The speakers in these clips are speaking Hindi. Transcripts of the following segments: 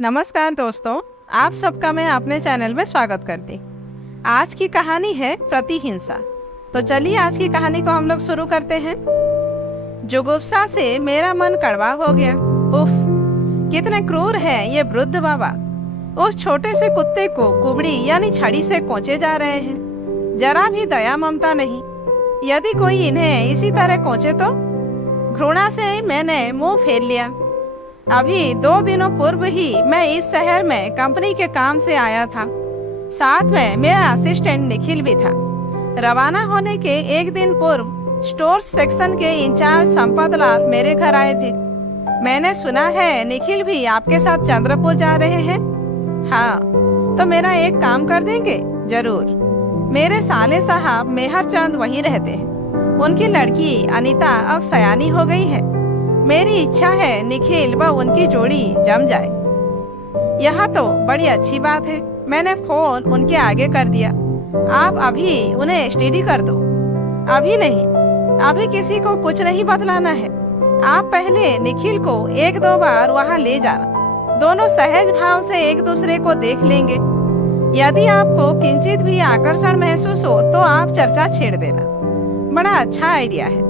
नमस्कार दोस्तों, आप सबका मैं अपने चैनल में स्वागत करती। आज की कहानी है प्रतिहिंसा। तो चलिए आज की कहानी को हम लोग शुरू करते हैं। जुगुप्सा से मेरा मन कड़वा हो गया। उफ, कितने क्रूर है ये वृद्ध बाबा। उस छोटे से कुत्ते को कुबड़ी यानी छड़ी से कोंचे जा रहे हैं। जरा भी दया ममता नहीं। यदि कोई इन्हें इसी तरह कोंचे तो? घृणा से मैंने मुंह फेर लिया। अभी 2 दिनों पूर्व ही मैं इस शहर में कंपनी के काम से आया था। साथ में मेरा असिस्टेंट निखिल भी था। रवाना होने के एक दिन पूर्व स्टोर सेक्शन के इंचार्ज संपत लाल मेरे घर आए थे। मैंने सुना है निखिल भी आपके साथ चंद्रपुर जा रहे हैं। हाँ, तो मेरा एक काम कर देंगे? जरूर। मेरे साले साहब मेहरचंद वहीं रहते हैं। उनकी लड़की अनीता अब सयानी हो गई है। मेरी इच्छा है निखिल व उनकी जोड़ी जम जाए। यह तो बड़ी अच्छी बात है। मैंने फोन उनके आगे कर दिया। आप अभी उन्हें स्टडी कर दो। अभी नहीं, अभी किसी को कुछ नहीं बतलाना है। आप पहले निखिल को 1-2 बार वहाँ ले जाना। दोनों सहज भाव से एक दूसरे को देख लेंगे। यदि आपको किंचित भी आकर्षण महसूस हो तो आप चर्चा छेड़ देना। बड़ा अच्छा आइडिया है।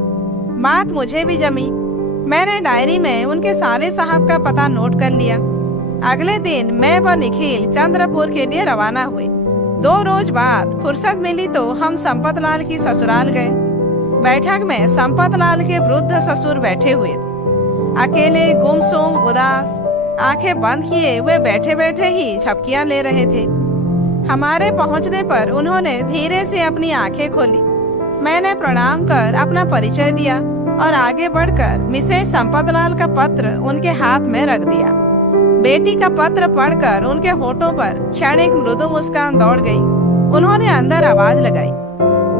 बात मुझे भी जमी। मैंने डायरी में उनके साले साहब का पता नोट कर लिया। अगले दिन मैं व निखिल चंद्रपुर के लिए रवाना हुए। 2 रोज बाद फुर्सत मिली तो हम संपत लाल की ससुराल गए। बैठक में संपत लाल के वृद्ध ससुर बैठे हुए थे। अकेले, गुमसुम, उदास, आंखें बंद किए वे बैठे बैठे ही झपकियां ले रहे थे। हमारे पहुंचने पर उन्होंने धीरे से अपनी आंखें खोली। मैंने प्रणाम कर अपना परिचय दिया और आगे बढ़कर मिसेज संपत लाल का पत्र उनके हाथ में रख दिया। बेटी का पत्र पढ़कर उनके होठों पर क्षणिक मृदु मुस्कान दौड़ गई। उन्होंने अंदर आवाज लगाई।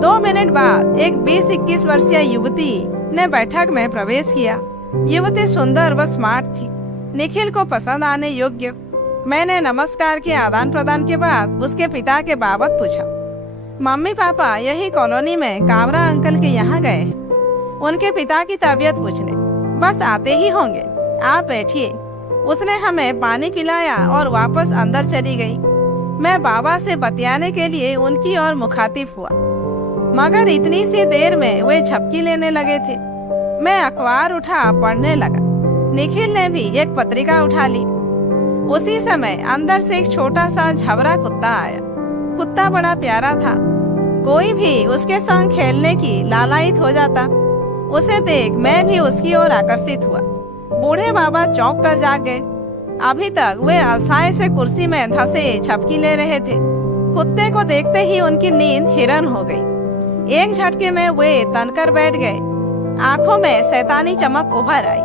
2 मिनट बाद एक 20-21 वर्षीय युवती ने बैठक में प्रवेश किया। युवती सुंदर व स्मार्ट थी, निखिल को पसंद आने योग्य। मैंने नमस्कार के आदान प्रदान के बाद उसके पिता के बाबत पूछा। मम्मी पापा यही कॉलोनी में कावरा अंकल के यहाँ गए हैं। उनके पिता की तबीयत पूछने। बस आते ही होंगे, आप बैठिए। उसने हमें पानी पिलाया और वापस अंदर चली गई। मैं बाबा से बतियाने के लिए उनकी ओर मुखातिब हुआ, मगर इतनी सी देर में वे झपकी लेने लगे थे। मैं अखबार उठा पढ़ने लगा। निखिल ने भी एक पत्रिका उठा ली। उसी समय अंदर से एक छोटा सा झबरा कुत्ता आया। कुत्ता बड़ा प्यारा था। कोई भी उसके संग खेलने की लालायित हो जाता। उसे देख मैं भी उसकी ओर आकर्षित हुआ। बूढ़े बाबा चौंक कर जाग गए। अभी तक वे असहाय से कुर्सी में धंसे झपकी ले रहे थे। कुत्ते को देखते ही उनकी नींद हिरन हो गई। एक झटके में वे तनकर बैठ गए। आंखों में शैतानी चमक उभर आई।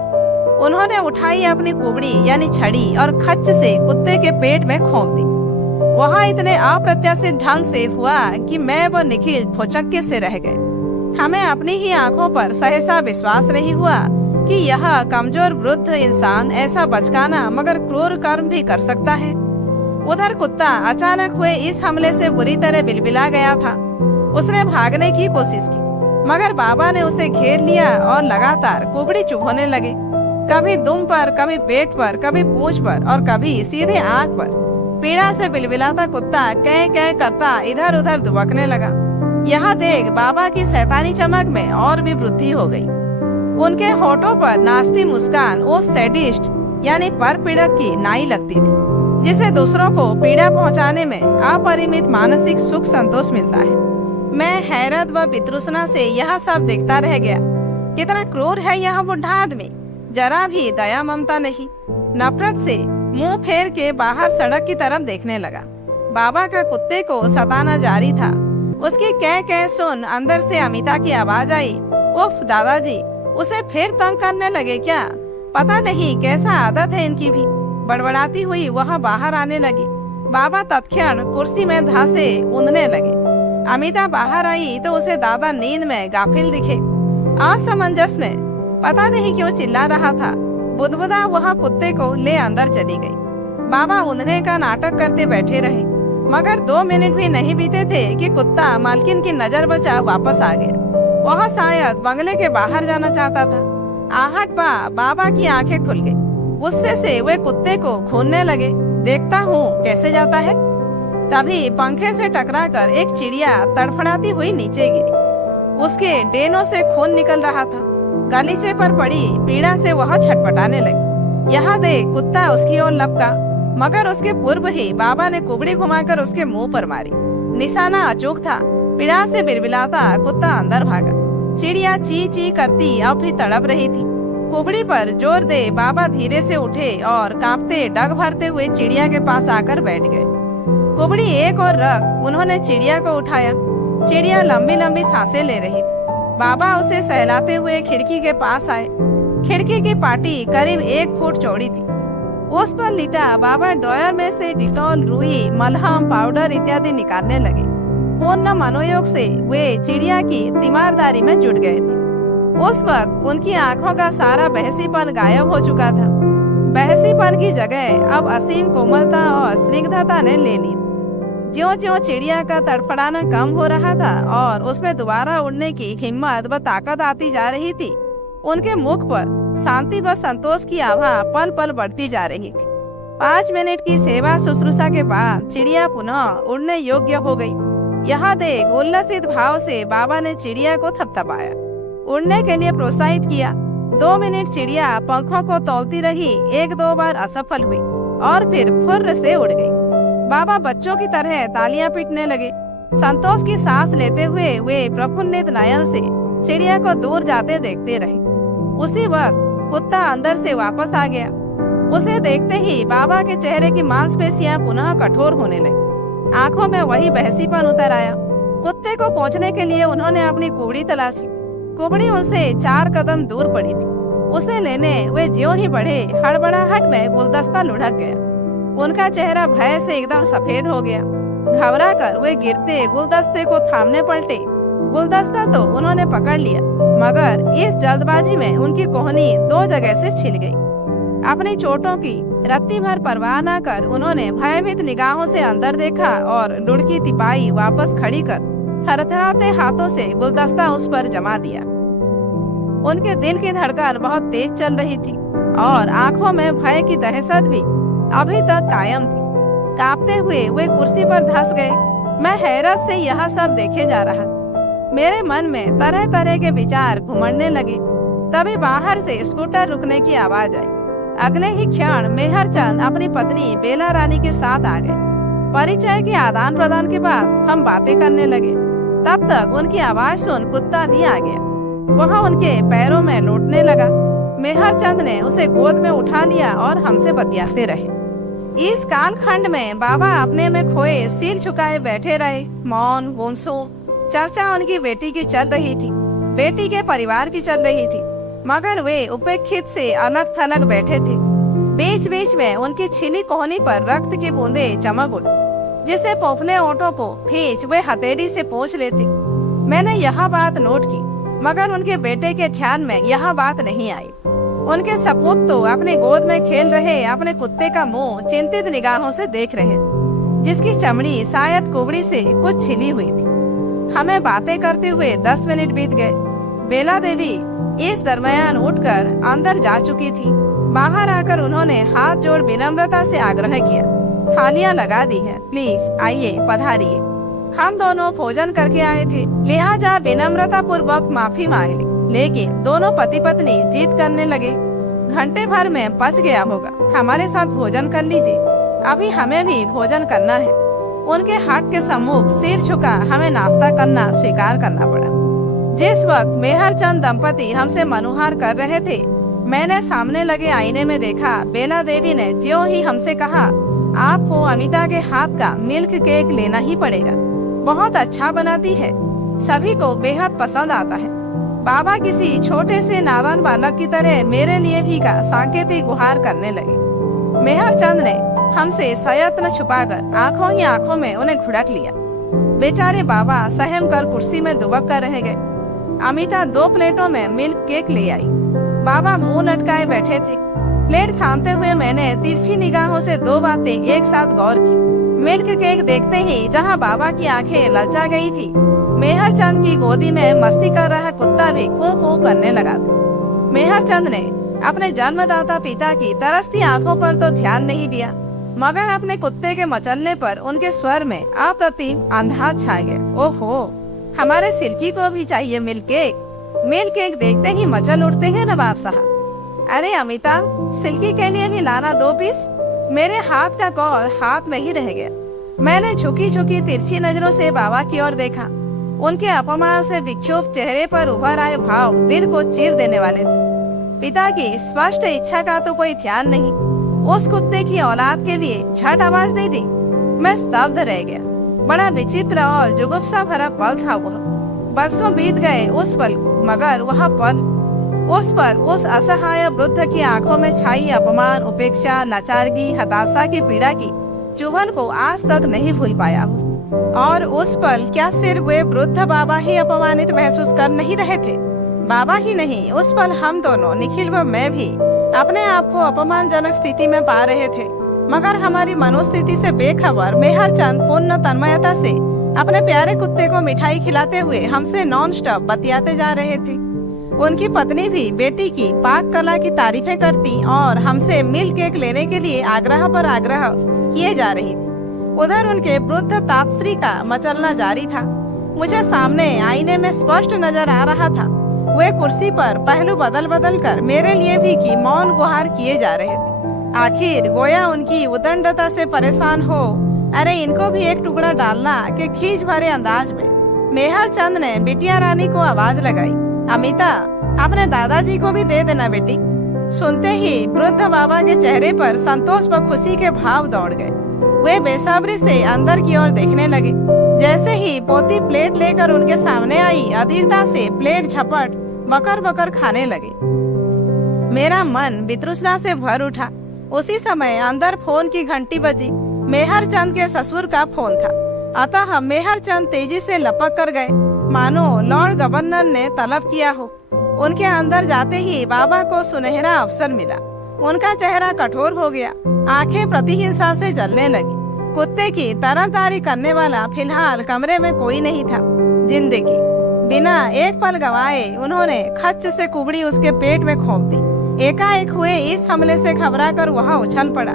उन्होंने उठाई अपनी कुबड़ी यानी छड़ी और खच्च से कुत्ते के पेट में खोप दी। वह इतने अप्रत्याशित ढंग से हुआ कि मैं व निखिल भौचक्के से रह गए। हमें अपनी ही आंखों पर सहसा विश्वास नहीं हुआ कि यह कमजोर वृद्ध इंसान ऐसा बचकाना मगर क्रूर कर्म भी कर सकता है। उधर कुत्ता अचानक हुए इस हमले से बुरी तरह बिलबिला गया था। उसने भागने की कोशिश की, मगर बाबा ने उसे घेर लिया और लगातार कुबड़ी चुभोने लगे। कभी दुम पर, कभी पेट पर, कभी पूंछ पर और कभी सीधे आंख पर। पीड़ा से बिलबिलाता कुत्ता कै कै करता इधर उधर दुबकने लगा। यह देख बाबा की शैतानी चमक में और भी वृद्धि हो गई। उनके होठों पर नाचती मुस्कान उस सैडिस्ट यानी परपीड़क की नाई लगती थी, जिसे दूसरों को पीड़ा पहुंचाने में अपरिमित मानसिक सुख संतोष मिलता है। मैं हैरत व वितृष्णा से यह सब देखता रह गया। कितना क्रूर है यह बुढ़ा आदमी। जरा भी दया ममता नहीं। नफरत से मुंह फेर के बाहर सड़क की तरफ देखने लगा। बाबा का कुत्ते को सताना जारी था। उसकी कह सुन अंदर से अमिता की आवाज आई। उफ दादाजी, उसे फिर तंग करने लगे क्या? पता नहीं कैसा आदत है इनकी भी। बड़बड़ाती हुई वह बाहर आने लगी। बाबा तत्क्षण कुर्सी में धंसे ऊँधने लगे। अमिता बाहर आई तो उसे दादा नींद में गाफिल दिखे। असमंजस में पता नहीं क्यों चिल्ला रहा था। बुदबुदा वह कुत्ते को ले अंदर चली गई। बाबा ऊँधने का नाटक करते बैठे रहे, मगर 2 मिनट भी नहीं बीते थे कि कुत्ता मालकिन की नजर बचा वापस आ गया। वह शायद बंगले के बाहर जाना चाहता था। आहट पा बाबा की आंखें खुल गई। गुस्से से वे कुत्ते को घूरने लगे। देखता हूँ कैसे जाता है। तभी पंखे से टकराकर एक चिड़िया तड़फड़ाती हुई नीचे गिरी। उसके डेनों से खून निकल रहा था। गलीचे पर पड़ी पीड़ा से वह छटपटाने लगी। यहाँ देख, कुत्ता उसकी ओर लपका, मगर उसके पूर्व ही बाबा ने कुबड़ी घुमाकर उसके मुंह पर मारी। निशाना अचूक था। पीड़ा से बिलबिलाता कुत्ता अंदर भागा। चिड़िया ची ची करती अब भी तड़प रही थी। कुबड़ी पर जोर दे बाबा धीरे से उठे और कांपते डग भरते हुए चिड़िया के पास आकर बैठ गए। कुबड़ी एक और रख उन्होंने चिड़िया को उठाया। चिड़िया लंबी लंबी सांसें ले रही थी। बाबा उसे सहलाते हुए खिड़की के पास आए। खिड़की की पाटी करीब 1 फुट चौड़ी थी। उस पर लिटा बाबा ड्रॉयर में से डिटॉल, रुई, मलहम, पाउडर इत्यादि निकालने लगे। पूर्ण मनोयोग से वे चिड़िया की तीमारदारी में जुट गए थे। उस वक्त उनकी आंखों का सारा बहसीपन गायब हो चुका था। बहसीपन की जगह अब असीम कोमलता और स्निग्धता ने ले ली। ज्यों-ज्यों चिड़िया का तड़फड़ाना कम हो रहा था और उसमें दोबारा उड़ने की हिम्मत व ताकत आती जा रही थी, उनके मुख पर शांति व संतोष की आभा पल पल बढ़ती जा रही थी। 5 मिनट की सेवा शुश्रूषा के बाद चिड़िया पुनः उड़ने योग्य हो गई। यहाँ देख, उल्लसित भाव से बाबा ने चिड़िया को थपथपाया, उड़ने के लिए प्रोत्साहित किया। 2 मिनट चिड़िया पंखों को तौलती रही, 1-2 बार असफल हुई और फिर फुर्र से उड़ गई। बाबा बच्चों की तरह तालियां पीटने लगे। संतोष की सांस लेते हुए वे प्रफुल्लित नयन से चिड़िया को दूर जाते देखते रहे। उसी वक्त कुत्ता अंदर से वापस आ गया। उसे देखते ही बाबा के चेहरे की मांसपेशियां पुनः कठोर होने लगी। आंखों में वही बहसीपन उतर आया। कुत्ते को पहुंचने के लिए उन्होंने अपनी कुबड़ी तलाशी। कुबड़ी उनसे 4 कदम दूर पड़ी थी। उसे लेने वे ज्यों ही बढ़े, हड़बड़ाहट में गुलदस्ता लुढ़क गया। उनका चेहरा भय से एकदम सफेद हो गया। घबराकर वे गिरते गुलदस्ते को थामने पलटे। गुलदस्ता तो उन्होंने पकड़ लिया, मगर इस जल्दबाजी में उनकी कोहनी 2 जगह से छिल गई। अपनी चोटों की रत्ती भर परवाह न कर उन्होंने भयभीत निगाहों से अंदर देखा और लुढ़की तिपाई वापस खड़ी कर थरथराते हाथों से गुलदस्ता उस पर जमा दिया। उनके दिल की धड़कन बहुत तेज चल रही थी और आंखों में भय की दहशत भी अभी तक कायम थी। कांपते हुए वे कुर्सी पर धंस गए। मैं हैरत से यह सब देखे जा रहा। मेरे मन में तरह तरह के विचार घुमड़ने लगे। तभी बाहर से स्कूटर रुकने की आवाज आई। अगले ही क्षण मेहरचंद अपनी पत्नी बेला रानी के साथ आ गए। परिचय के आदान प्रदान के बाद हम बातें करने लगे। तब तक उनकी आवाज सुन कुत्ता भी आ गया। वह उनके पैरों में लौटने लगा। मेहरचंद ने उसे गोद में उठा लिया और हमसे बतियाते रहे। इस कालखंड में बाबा अपने में खोए सिर झुकाए बैठे रहे, मौन गुमसुम। चर्चा उनकी बेटी की चल रही थी, बेटी के परिवार की चल रही थी, मगर वे उपेक्षित से अलग थलग बैठे थे। बीच बीच में उनकी छिली कोहनी पर रक्त की बूंदें चमक उठी, जिसे पोपले ओंठों को खींच वे हथेली से पोंछ लेते। मैंने यह बात नोट की, मगर उनके बेटे के ध्यान में यह बात नहीं आई। उनके सपूत तो अपने गोद में खेल रहे अपने कुत्ते का मुंह चिंतित निगाहों से देख रहे, जिसकी चमड़ी शायद कुबड़ी से कुछ छिली हुई थी। हमें बातें करते हुए 10 मिनट बीत गए। बेला देवी इस दरमियान उठकर अंदर जा चुकी थी। बाहर आकर उन्होंने हाथ जोड़ विनम्रता से आग्रह किया, थालियां लगा दी है, प्लीज आइए पधारिए। हम दोनों भोजन करके आए थे, लिहाजा विनम्रता पूर्वक माफी मांग ली, लेकिन दोनों पति पत्नी जिद करने लगे। घंटे भर में पच गया होगा, हमारे साथ भोजन कर लीजिए, अभी हमें भी भोजन करना है। उनके हट के सम्मुख सिर झुका हमें नाश्ता करना स्वीकार करना पड़ा। जिस वक्त मेहरचंद दंपति हमसे मनुहार कर रहे थे, मैंने सामने लगे आईने में देखा बेला देवी ने ज्यों ही हमसे कहा, आपको अमिता के हाथ का मिल्क केक लेना ही पड़ेगा, बहुत अच्छा बनाती है, सभी को बेहद पसंद आता है। बाबा किसी छोटे से नादान बालक की तरह मेरे लिए भी का सांकेतिक गुहार करने लगे। मेहरचंद ने हमसे सयत्न छुपाकर आंखों ही आंखों में उन्हें घुड़क लिया। बेचारे बाबा सहम कर कुर्सी में दुबक कर रह गए। अमिता 2 प्लेटों में मिल्क केक ले आई। बाबा मुंह लटकाए बैठे थे। प्लेट थामते हुए मैंने तिरछी निगाहों से 2 बातें एक साथ गौर की। मिल्क केक देखते ही जहां बाबा की आंखें ललचा गई थी, मेहरचंद की गोदी में मस्ती कर रहा कुत्ता भी कूं कूं करने लगा था। मेहरचंद ने अपने जन्मदाता पिता की तरसती आंखों पर तो ध्यान नहीं दिया, मगर अपने कुत्ते के मचलने पर उनके स्वर में अप्रतिम अंधार छा गया। ओहो, हमारे सिल्की को भी चाहिए मिल्क केक। मिल्क केक देखते ही मचल उठते हैं नवाब साहब। अरे अमिताभ, सिल्की के लिए भी लाना 2 पीस। मेरे हाथ का कौर हाथ में ही रह गया। मैंने झुकी झुकी तिरछी नजरों से बाबा की ओर देखा। उनके अपमान से विक्षोभ चेहरे पर उभर आए भाव दिल को चीर देने वाले थे। पिता की स्पष्ट इच्छा का तो कोई ध्यान नहीं, उस कुत्ते की औलाद के लिए झट आवाज दे दी। मैं स्तब्ध रह गया। बड़ा विचित्र और जुगुप्सा भरा पल था वह। बरसों बीत गए उस पल, मगर वह पल, उस पर उस असहाय वृद्ध की आंखों में छाई अपमान, उपेक्षा, लाचारगी, हताशा की पीड़ा की चुभन को आज तक नहीं भूल पाया हूँ। और उस पल क्या सिर्फ वे वृद्ध बाबा ही अपमानित महसूस कर नहीं रहे थे? बाबा ही नहीं, उस पल हम दोनों, निखिल व मैं भी अपने आप को अपमानजनक स्थिति में पा रहे थे। मगर हमारी मनोस्थिति से बेखबर मेहरचंद पूर्ण तन्मयता से अपने प्यारे कुत्ते को मिठाई खिलाते हुए हमसे नॉन स्टॉप बतियाते जा रहे थे। उनकी पत्नी भी बेटी की पाक कला की तारीफें करती और हमसे मिल्क केक लेने के लिए आग्रह पर आग्रह किए जा रही थी। उधर उनके वृद्ध तापश्री का मचलना जारी था। मुझे सामने आईने में स्पष्ट नजर आ रहा था। वे कुर्सी पर पहलू बदल बदल कर मेरे लिए भी की मौन गुहार किए जा रहे थे। आखिर गोया उनकी उदंडता से परेशान हो, अरे इनको भी एक टुकड़ा डालना के खींच भरे अंदाज में मेहरचंद ने बिटिया रानी को आवाज लगाई, अमिता, अपने दादाजी को भी दे देना बेटी। सुनते ही वृद्ध बाबा के चेहरे पर संतोष व खुशी के भाव दौड़ गए। वे बेसब्री से अंदर की ओर देखने लगे। जैसे ही पोती प्लेट लेकर उनके सामने आई, अधीरता से प्लेट झपट बकर बकर खाने लगे। मेरा मन वितृष्णा से भर उठा। उसी समय अंदर फोन की घंटी बजी। मेहरचंद के ससुर का फोन था। अतः मेहरचंद तेजी से लपक कर गए, मानो लॉर्ड गवर्नर ने तलब किया हो। उनके अंदर जाते ही बाबा को सुनहरा अवसर मिला। उनका चेहरा कठोर हो गया, आंखें प्रतिहिंसा से जलने लगी। कुत्ते की तरफदारी करने वाला फिलहाल कमरे में कोई नहीं था। जिंदगी बिना एक पल गवाए उन्होंने खच्च से कुबड़ी उसके पेट में घोंप दी। एकाएक हुए इस हमले से घबराकर वहां उछल पड़ा।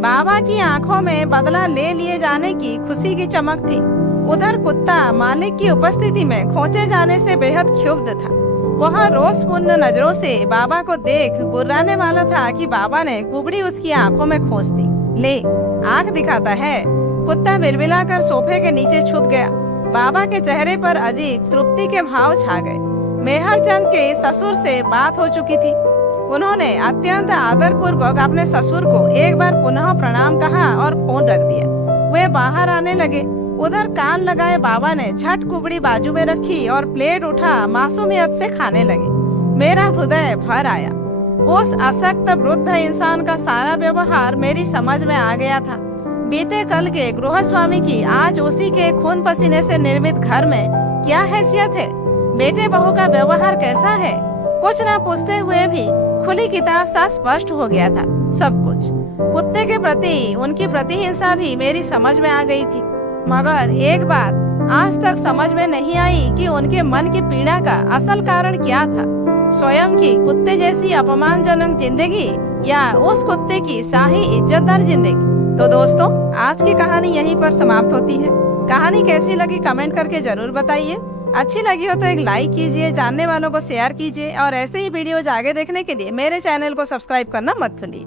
बाबा की आंखों में बदला ले लिए जाने की खुशी की चमक थी। उधर कुत्ता मालिक की उपस्थिति में खोचे जाने से बेहद क्षुब्ध था। वह रोषपूर्ण नजरों से बाबा को देख गुर्राने वाला था कि बाबा ने कुबड़ी उसकी आंखों में खोस दी। ले, आंख दिखाता है। कुत्ता बिलबिलाकर सोफे के नीचे छुप गया। बाबा के चेहरे पर अजीब तृप्ति के भाव छा गए। मेहरचंद के ससुर से बात हो चुकी थी। उन्होंने अत्यंत आदरपूर्वक अपने ससुर को एक बार पुनः प्रणाम कहा और फोन रख दिया। वे बाहर आने लगे। उधर कान लगाए बाबा ने झट कुबड़ी बाजू में रखी और प्लेट उठा मासूमियत से खाने लगे। मेरा हृदय भर आया। उस अशक्त वृद्ध इंसान का सारा व्यवहार मेरी समझ में आ गया था। बीते कल के गृहस्वामी की आज उसी के खून पसीने से निर्मित घर में क्या हैसियत है, बेटे बहू का व्यवहार कैसा है, कुछ न पूछते हुए भी खुली किताब सा स्पष्ट हो गया था सब कुछ। कुत्ते के प्रति उनकी प्रतिहिंसा भी मेरी समझ में आ गई थी। मगर एक बात आज तक समझ में नहीं आई कि उनके मन की पीड़ा का असल कारण क्या था, स्वयं की कुत्ते जैसी अपमानजनक जिंदगी या उस कुत्ते की शाही इज्जतदार जिंदगी। तो दोस्तों, आज की कहानी यहीं पर समाप्त होती है। कहानी कैसी लगी कमेंट करके जरूर बताइए। अच्छी लगी हो तो एक लाइक कीजिए, जानने वालों को शेयर कीजिए और ऐसे ही वीडियोज आगे देखने के लिए मेरे चैनल को सब्सक्राइब करना मत भूलिए।